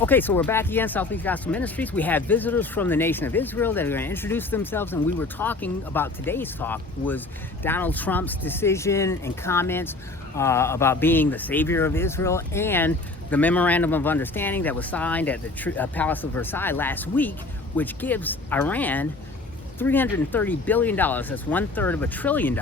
Okay, so we're back again, Southeast Gospel Ministries. We have visitors from the nation of Israel that are going to introduce themselves, and we were talking about today's talk was Donald Trump's decision and comments about being the savior of Israel, and the memorandum of understanding that was signed at the Palace of Versailles last week, which gives Iran $330 billion. That's 1/3 of $1 trillion.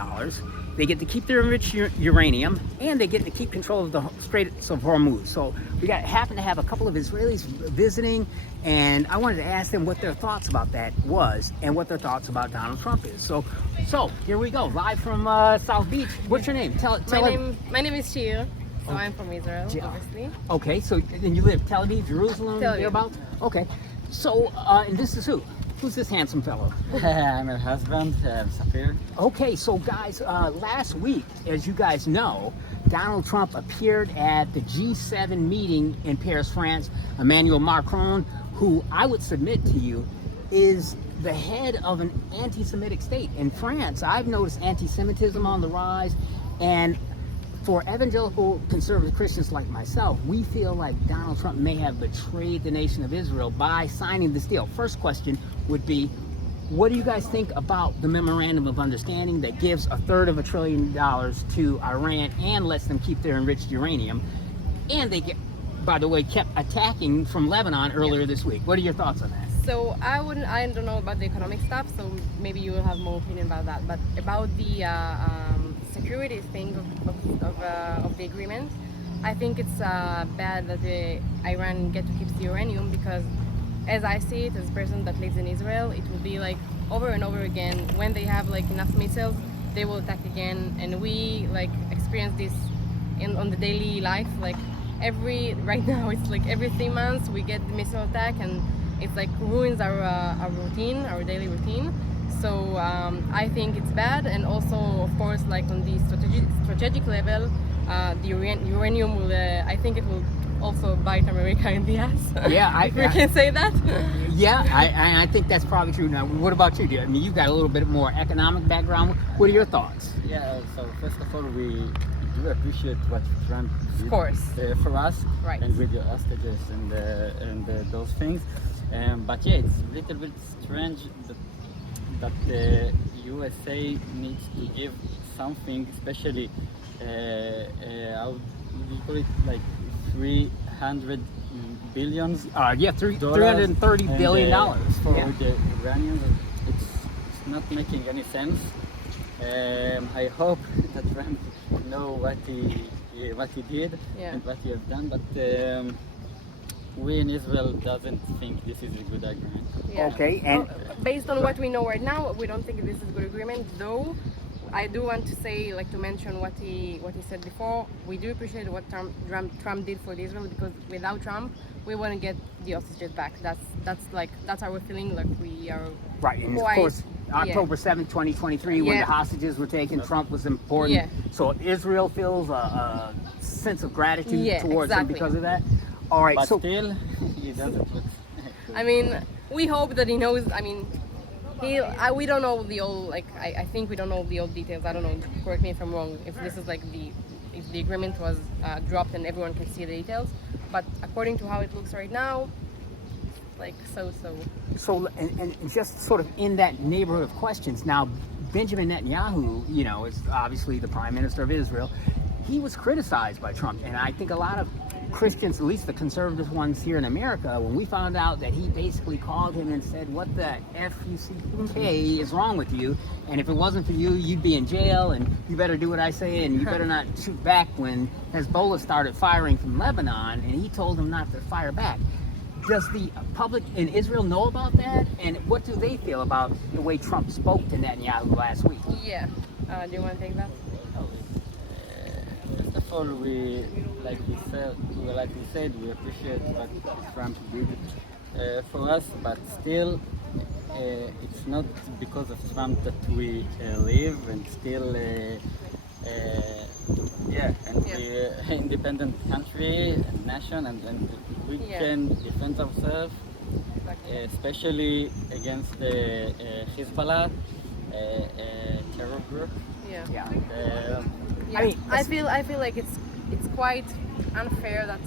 They get to keep their enriched uranium, and they get to keep control of the Straits of Hormuz. So we happen to have a couple of Israelis visiting, and I wanted to ask them what their thoughts about that was, and what their thoughts about Donald Trump is. So here we go, live from South Beach. What's your name? My name is SHIR. So I'm from Israel, obviously. Okay, so and you live Tel Aviv, Jerusalem, thereabouts? Okay. So, and this is who? Who's this handsome fellow? I'm her husband, SAPIR. Okay, so guys, last week, as you guys know, Donald Trump appeared at the G7 meeting in Paris, France. Emmanuel Macron, who I would submit to you, is the head of an anti-Semitic state. In France, I've noticed anti-Semitism on the rise, and for evangelical conservative Christians like myself, we feel like Donald Trump may have betrayed the nation of Israel by signing this deal. First question would be, what do you guys think about the memorandum of understanding that gives $1/3 of $1 trillion to Iran and lets them keep their enriched uranium? And they get, by the way, kept attacking from Lebanon earlier this week. What are your thoughts on that? So I don't know about the economic stuff, so maybe you will have more opinion about that. But about the security thing of the agreement, I think it's bad that Iran get to keep the uranium, because as I see it, as a person that lives in Israel, it will be like over and over again. When they have like enough missiles, they will attack again, and we like experience this on the daily life. Like right now, it's like every 3 months we get the missile attack, and it's like ruins our routine, our daily routine. So I think it's bad, and also of course, like on the strategic level, the uranium will. I think it will also bite America in the ass. Yeah, I can say that. Yeah, I think that's probably true. Now, what about you? I mean, you've got a little bit more economic background. What are your thoughts? Yeah, so first of all, we do appreciate what Trump did, of course, for us, right, and with your hostages and those things. But yeah, it's a little bit strange that the U.S.A. needs to give something, especially how do you call it, like 300 billions? $330 billion for the Iranians. It's not making any sense. I hope that Trump know what he did and what he has done, but we in Israel doesn't think this is a good agreement. Yeah. Okay, and based on what we know right now, we don't think this is a good agreement. Though I do want to say, like, to mention what he said before. We do appreciate what Trump did for Israel, because without Trump, we want to get the hostages back. That's our feeling. Like we are right, and of course, October 7th, 2023, when the hostages were taken, Trump was important. Yeah. So Israel feels a sense of gratitude towards him because of that. All right, but so still, he doesn't look. I mean, we hope that he knows. I mean, we don't know the old. Like, I think we don't know the old details. I don't know. Correct me if I'm wrong. If this is like if the agreement was dropped and everyone can see the details, but according to how it looks right now, like so. So, and just sort of in that neighborhood of questions. Now, Benjamin Netanyahu, is obviously the Prime Minister of Israel. He was criticized by Trump, and I think a lot of Christians, at least the conservative ones here in America, when we found out that he basically called him and said, "What the F-U-C-K is wrong with you? And if it wasn't for you, you'd be in jail, and you better do what I say, and you better not shoot back," when Hezbollah started firing from Lebanon, and he told him not to fire back. Does the public in Israel know about that? And what do they feel about the way Trump spoke to Netanyahu last week? Yeah. Do you want to take that? First of all, like we said, we appreciate what Trump did for us, but still, it's not because of Trump that we live and still, we're an independent country and nation, and we can defend ourselves, especially against the Hezbollah terror group. I feel like it's quite unfair that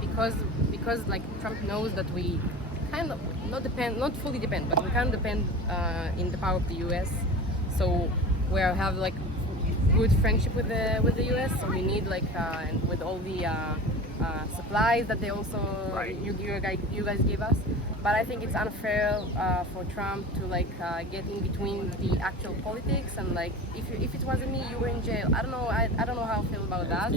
because because like Trump knows that we kind of not fully depend, but we kind of depend in the power of the U.S. So we have like good friendship with the U.S. So we need like and with all the supplies that they also you guys give us. But I think it's unfair for Trump to like get in between the actual politics and like if it wasn't me, you were in jail. I don't know. I don't know how I feel about that.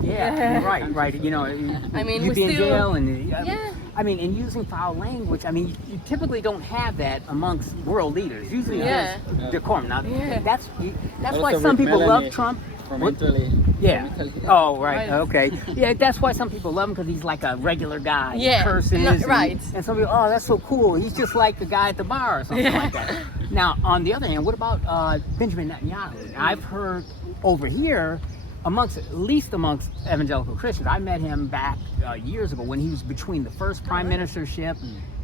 Yeah, right. You know, I mean, you'd be in jail, and yeah. I mean, and using foul language. I mean, you typically don't have that amongst world leaders. Usually, Yeah. there's decorum. Now, Yeah. that's why Also some with people Melanie love Trump. From What? Italy. Yeah. From Italy. Oh, right. Right. Okay. Yeah, that's why some people love him because he's like a regular guy. Yeah. He curses. No, and- right. And some people, oh, that's so cool. He's just like the guy at the bar or something like that. Now, on the other hand, what about Benjamin Netanyahu? I've heard over here, at least amongst evangelical Christians, I met him back years ago when he was between the first prime ministership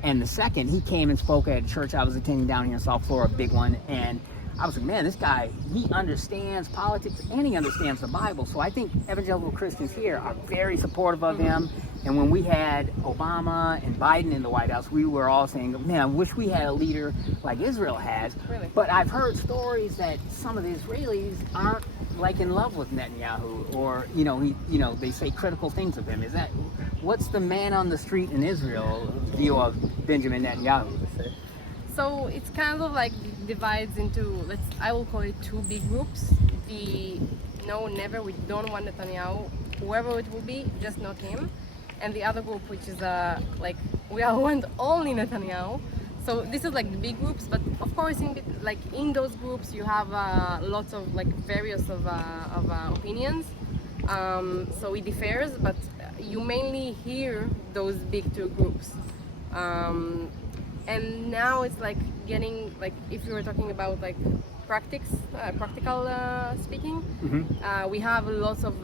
and the second. He came and spoke at a church I was attending down here in South Florida, a big one, and I was like, man, this guy, he understands politics and he understands the Bible. So I think evangelical Christians here are very supportive of him. And when we had Obama and Biden in the White House, we were all saying, man, I wish we had a leader like Israel has. Really? But I've heard stories that some of the Israelis aren't like in love with Netanyahu, or they say critical things of him. What's the man on the street in Israel view of Benjamin Netanyahu? So it's kind of like divides into, I will call it two big groups. The no, never, we don't want Netanyahu, whoever it will be, just not him. And the other group, which is like, we all want only Netanyahu. So this is like the big groups, but of course in those groups you have lots of like various of opinions. So it differs, but you mainly hear those big two groups. And now it's like getting like, if you were talking about like practical speaking, we have lots of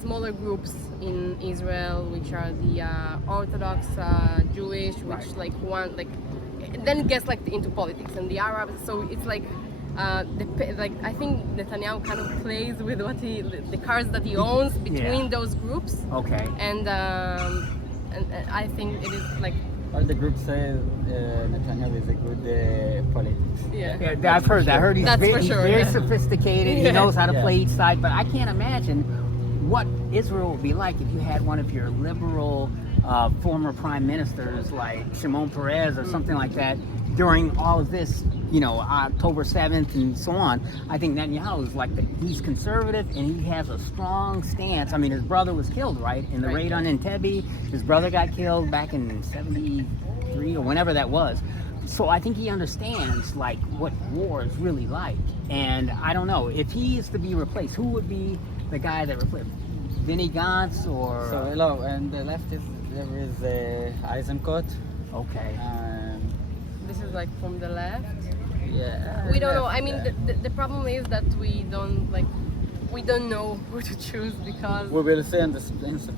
smaller groups in Israel, which are the Orthodox Jewish, which like want like, then it gets like into politics, and the Arabs. So it's like I think Netanyahu kind of plays with the cards that he owns between those groups. Okay. And I think it is like. All the groups say Netanyahu is a good politics. Yeah, I've heard that. I heard he's That's very, for sure, he's very yeah. sophisticated. He knows how to play each side. But I can't imagine what Israel would be like if you had one of your liberal former prime ministers like Shimon Peres or something like that during all of this, October 7th and so on. I think Netanyahu is like he's conservative and he has a strong stance. I mean, his brother was killed, right? In the raid on Entebbe. His brother got killed back in 73 or whenever that was. So I think he understands like what war is really like. And I don't know, if he is to be replaced, who would be the guy that replaced Benny Gantz or? So hello, and the left there is Eisenkot. Okay. This is like from the left. Yeah. We don't know. I mean, the problem is that we don't know who to choose because. We will see in the September.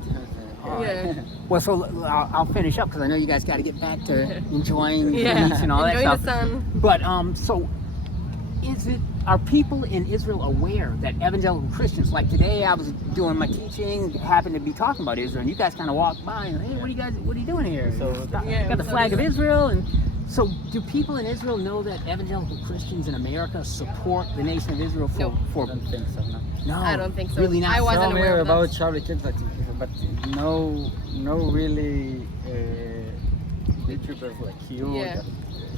Yeah. Well, so I'll finish up because I know you guys got to get back to enjoying the Yeah. beach and all that Enjoying stuff. the sun. But so are people in Israel aware that evangelical Christians, like today I was doing my teaching, happened to be talking about Israel, and you guys kind of walked by and, hey, what are you doing here? So got the flag of Israel, and so do people in Israel know that evangelical Christians in America support the nation of Israel No. for I don't think so. No. No, I don't think so. Really not. I wasn't Some aware hear of that. about Charlie Kirk, but no really YouTubers like you. Yeah.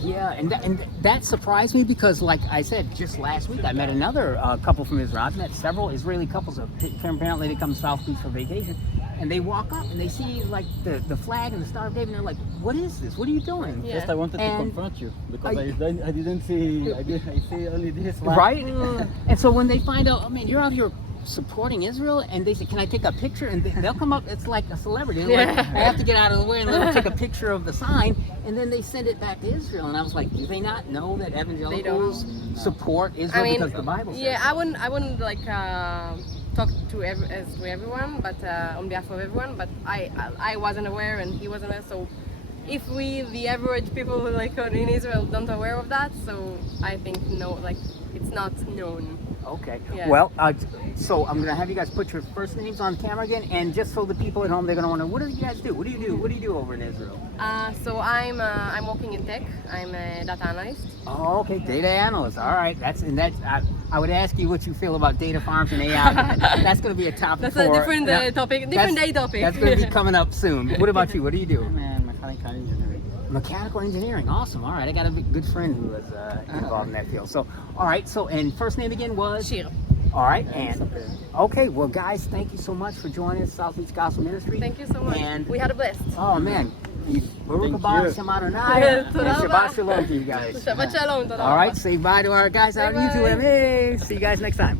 Yeah, and that surprised me because, like I said, just last week I met another couple from Israel. I've met several Israeli couples. Apparently, they come to South Beach for vacation, and they walk up and they see like the flag and the Star of David, and they're like, "What is this? What are you doing?" Yeah. Just I wanted to And confront you because I didn't see. I see only this one. Right? And so when they find out, oh man, you're out here supporting Israel, and they say, "Can I take a picture?" And they'll come up. It's like a celebrity. They're like, I have to get out of the way and let them take a picture of the sign, and then they send it back to Israel. And I was like, do they not know that evangelicals support Israel because the Bible says? Yeah, I wouldn't like talk to everyone, but on behalf of everyone. But I wasn't aware, and he wasn't aware. So if we, the average people like in Israel, don't aware of that, so I think no, like it's not known. Okay. Yeah. Well, so I'm gonna have you guys put your first names on camera again, and just so the people at home, they're gonna wonder, what do you guys do? What do you do? What do you do over in Israel? So I'm working in tech. I'm a data analyst. Oh, okay, data analyst. All right, I would ask you what you feel about data farms and AI. That's gonna be a topic. That's a different topic, different day topic. That's gonna be coming up soon. What about you? What do you do? I'm mechanical engineering. Mechanical engineering. Awesome. All right, I got a good friend who was involved in that field. So, all right. So, and first name again was? SHIR. All right, and SAPIR. okay, well, guys, thank you so much for joining us, Southeast Gospel Ministry. Thank you so much. And We had a blast. oh man, Baruch Thank haba you. Shem Adonai, and Toda Shabbat raba. Shalom to you guys. Shabbat shalom. Toda All right, raba. say bye to our guys out on Bye-bye. YouTube. Hey, see you guys next time.